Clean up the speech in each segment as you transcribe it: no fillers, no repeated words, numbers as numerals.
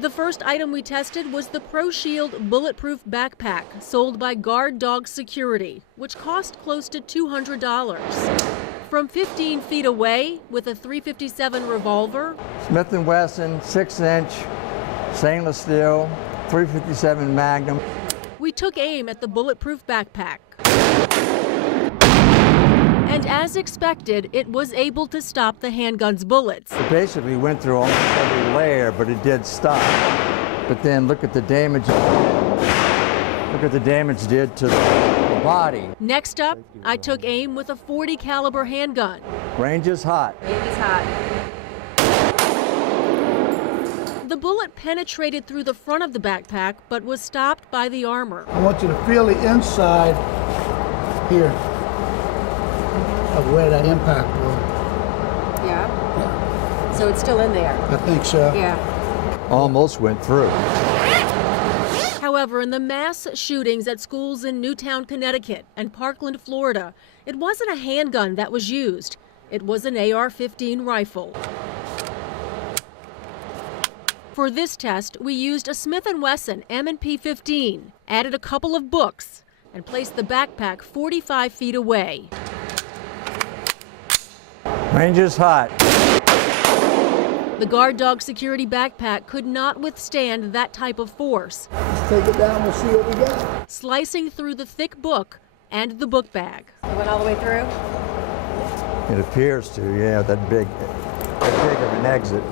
The first item we tested was the Pro Shield bulletproof backpack sold by Guard Dog Security, which cost close to $200. From 15 feet away with a .357 revolver, Smith & Wesson 6-inch stainless steel 357 Magnum. we took aim at the bulletproof backpack. And as expected, it was able to stop the handgun's bullets. It basically went through almost every layer, but it did stop. But then look at the damage. Look at the damage did to the body. Next up, I took aim with a .40 caliber handgun. Range is hot. Range is hot. The bullet penetrated through the front of the backpack, but was stopped by the armor. I want you to feel the inside here of where that impact was. Yeah? So it's still in there? I think so. Yeah. Almost went through. However, in the mass shootings at schools in Newtown, Connecticut and Parkland, Florida, it wasn't a handgun that was used. It was an AR-15 rifle. For this test, we used a Smith & Wesson M&P 15, added a couple of books, and placed the backpack 45 feet away. Range is hot. The Guard Dog Security backpack could not withstand that type of force, Let's take it down and see what we got. slicing through the thick book and the book bag. It went all the way through? It appears to, yeah, that big of an exit.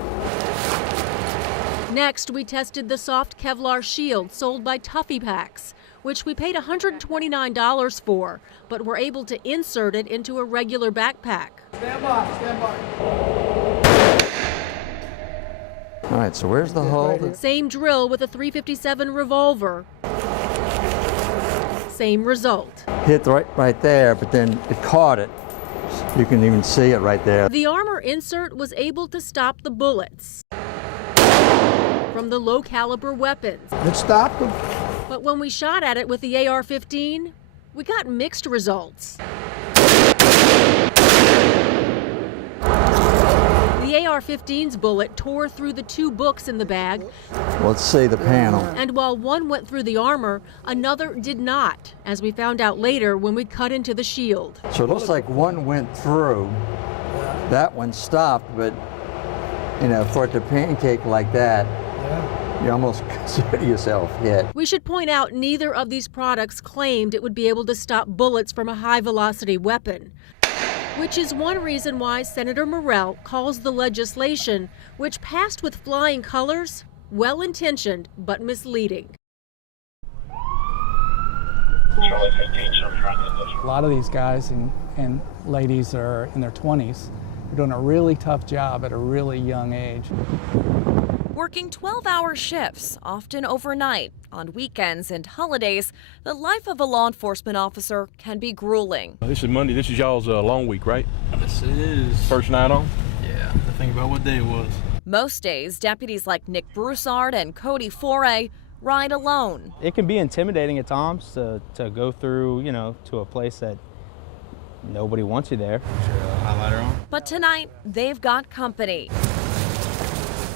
Next, we tested the soft Kevlar shield sold by Tuffy Packs, which we paid $129 for, but were able to insert it into a regular backpack. Stand by, stand by. All right, so where's the hole? Same drill with a .357 revolver. Same result. Hit right there, but then it caught it. You can even see it right there. The armor insert was able to stop the bullets from the low caliber weapons. It stopped them. But when we shot at it with the AR-15, we got mixed results. The AR-15's bullet tore through the two books in the bag, Let's see the panel. and while one went through the armor, another did not, as we found out later when we cut into the shield. So it looks like one went through. That one stopped, but you know, for it to pancake like that, you almost consider yourself hit. We should point out neither of these products claimed it would be able to stop bullets from a high-velocity weapon, which is one reason why Senator Morell calls the legislation, which passed with flying colors, well-intentioned but misleading. A lot of these guys and ladies are in their 20s. They're doing a really tough job at a really young age. Working 12-hour shifts, often overnight, on weekends and holidays, the life of a law enforcement officer can be grueling. This is Monday. This is y'all's long week, right? Yes, it is. First night on? Yeah, I think about what day it was. Most days, deputies like Nick Broussard and Cody Foray ride alone. It can be intimidating at times to go through, you know, to a place that nobody wants you there. Highlighter on. But tonight, they've got company.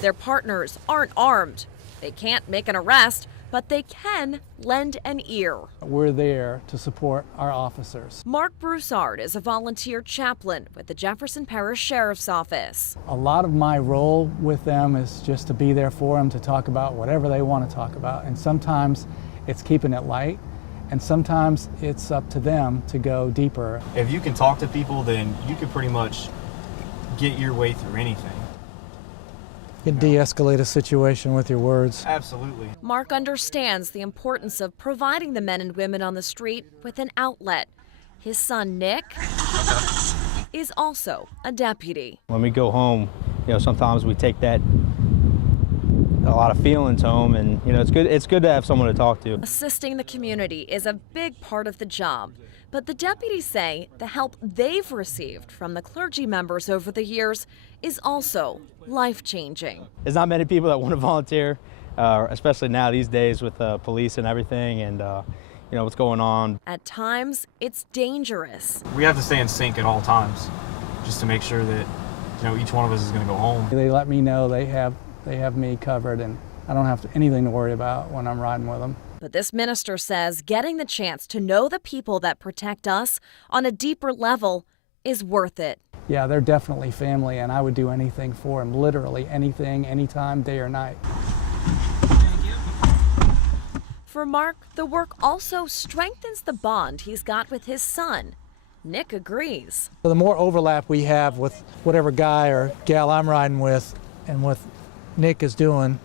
Their partners aren't armed. They can't make an arrest, but they can lend an ear. We're there to support our officers. Mark Broussard is a volunteer chaplain with the Jefferson Parish Sheriff's Office. A lot of my role with them is just to be there for them, to talk about whatever they want to talk about. And sometimes it's keeping it light, and sometimes it's up to them to go deeper. If you can talk to people, then you can pretty much get your way through anything. You can de-escalate a situation with your words. Absolutely. Mark understands the importance of providing the men and women on the street with an outlet. His son, Nick, is also a deputy. When we go home, you know, sometimes we take that a lot of feelings home, and you know, it's good to have someone to talk to. Assisting the community is a big part of the job, but the deputies say the help they've received from the clergy members over the years is also life-changing. There's not many people that want to volunteer, especially now these days with police and everything, and you know what's going on. At times, it's dangerous. We have to stay in sync at all times, just to make sure that, you know, each one of us is going to go home. They let me know they have me covered, and I don't have anything to worry about when I'm riding with them. But this minister says getting the chance to know the people that protect us on a deeper level is worth it. Yeah, they're definitely family, and I would do anything for them, literally anything, anytime, day or night. For Mark, the work also strengthens the bond he's got with his son. Nick agrees. So the more overlap we have with whatever guy or gal I'm riding with and what Nick is doing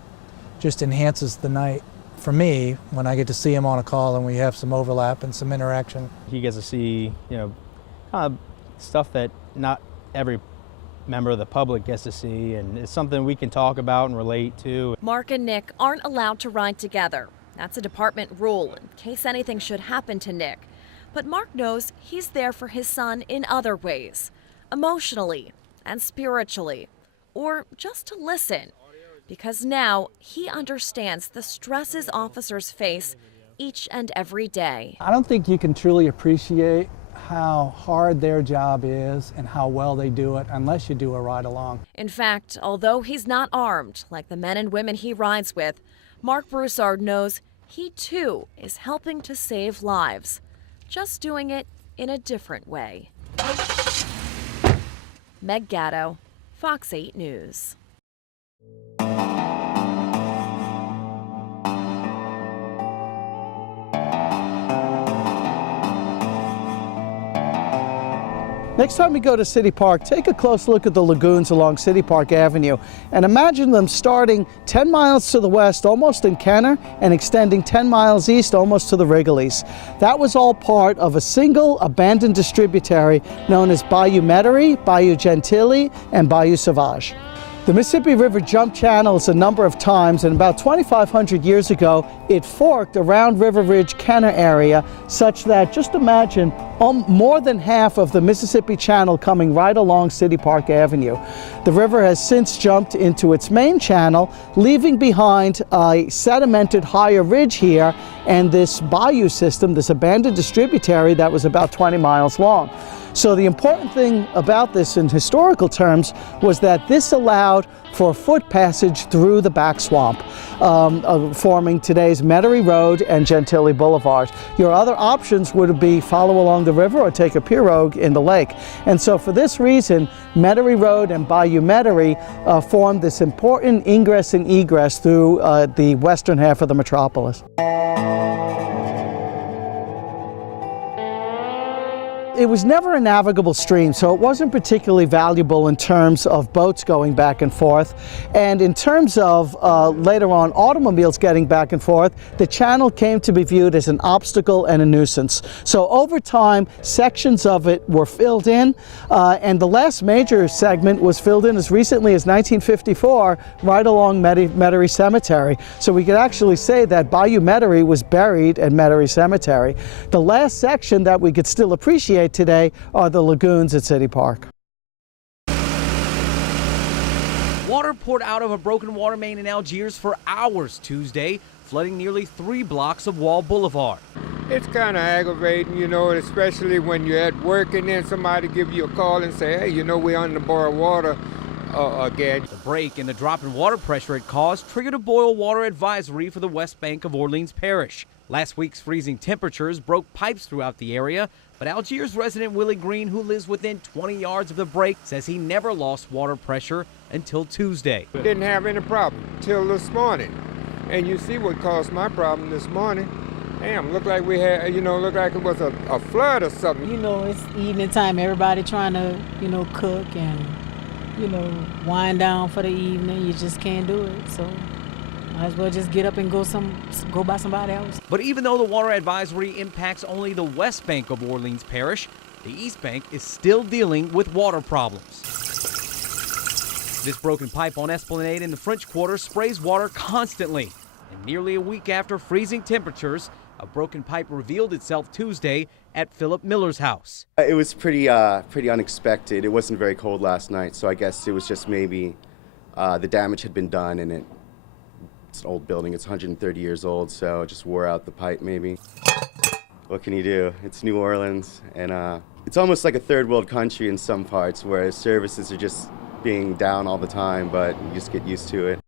just enhances the night for me when I get to see him on a call and we have some overlap and some interaction. He gets to see, kind of stuff that not every member of the public gets to see, and it's something we can talk about and relate to. Mark and Nick aren't allowed to ride together. That's a department rule in case anything should happen to Nick. But Mark knows he's there for his son in other ways, emotionally and spiritually, or just to listen, because now he understands the stresses officers face each and every day. I don't think you can truly appreciate how hard their job is and how well they do it unless you do a ride along. In fact, although he's not armed like the men and women he rides with, Mark Broussard knows he too is helping to save lives, just doing it in a different way. Meg Gatto, Fox 8 News. Next time you go to City Park, take a close look at the lagoons along City Park Avenue and imagine them starting 10 miles to the west, almost in Kenner, and extending 10 miles east, almost to the Wrigley's. That was all part of a single abandoned distributary known as Bayou Metairie, Bayou Gentilly, and Bayou Sauvage. The Mississippi River jumped channels a number of times, and about 2,500 years ago, it forked around River Ridge, Kenner area, such that, just imagine, more than half of the Mississippi Channel coming right along City Park Avenue. The river has since jumped into its main channel, leaving behind a sedimented higher ridge here and this bayou system, this abandoned distributary that was about 20 miles long. So the important thing about this in historical terms was that this allowed for foot passage through the back swamp, forming today's Metairie Road and Gentilly Boulevard. Your other options would be follow along the river or take a pirogue in the lake. And so for this reason, Metairie Road and Bayou Metairie formed this important ingress and egress through the western half of the metropolis. It was never a navigable stream, so it wasn't particularly valuable in terms of boats going back and forth. And in terms of later on automobiles getting back and forth, the channel came to be viewed as an obstacle and a nuisance. So over time, sections of it were filled in, and the last major segment was filled in as recently as 1954, right along Metairie Cemetery. So we could actually say that Bayou Metairie was buried at Metairie Cemetery. The last section that we could still appreciate today are the lagoons at City Park. Water poured out of a broken water main in Algiers for hours Tuesday, flooding nearly 3 blocks of Wall Boulevard. It's kind of aggravating, especially when you're at work and then somebody give you a call and say, hey, we're on the borrow water again. The break in the drop in water pressure it caused triggered a boil water advisory for the West Bank of Orleans Parish. Last week's freezing temperatures broke pipes throughout the area, but Algiers resident Willie Green, who lives within 20 yards of the break, says he never lost water pressure until Tuesday. Didn't have any problem till this morning. And you see what caused my problem this morning. Damn, looked like we had, looked like it was a flood or something. It's evening time, everybody trying to, cook and, wind down for the evening. You just can't do it, so might as well just get up and go by somebody else. But even though the water advisory impacts only the West Bank of Orleans Parish, the East Bank is still dealing with water problems. This broken pipe on Esplanade in the French Quarter sprays water constantly. And nearly a week after freezing temperatures, a broken pipe revealed itself Tuesday at Philip Miller's house. It was pretty unexpected. It wasn't very cold last night, so I guess it was just maybe the damage had been done and it's an old building. It's 130 years old, so it just wore out the pipe maybe. What can you do? It's New Orleans, and it's almost like a third world country in some parts where services are just being down all the time, but you just get used to it.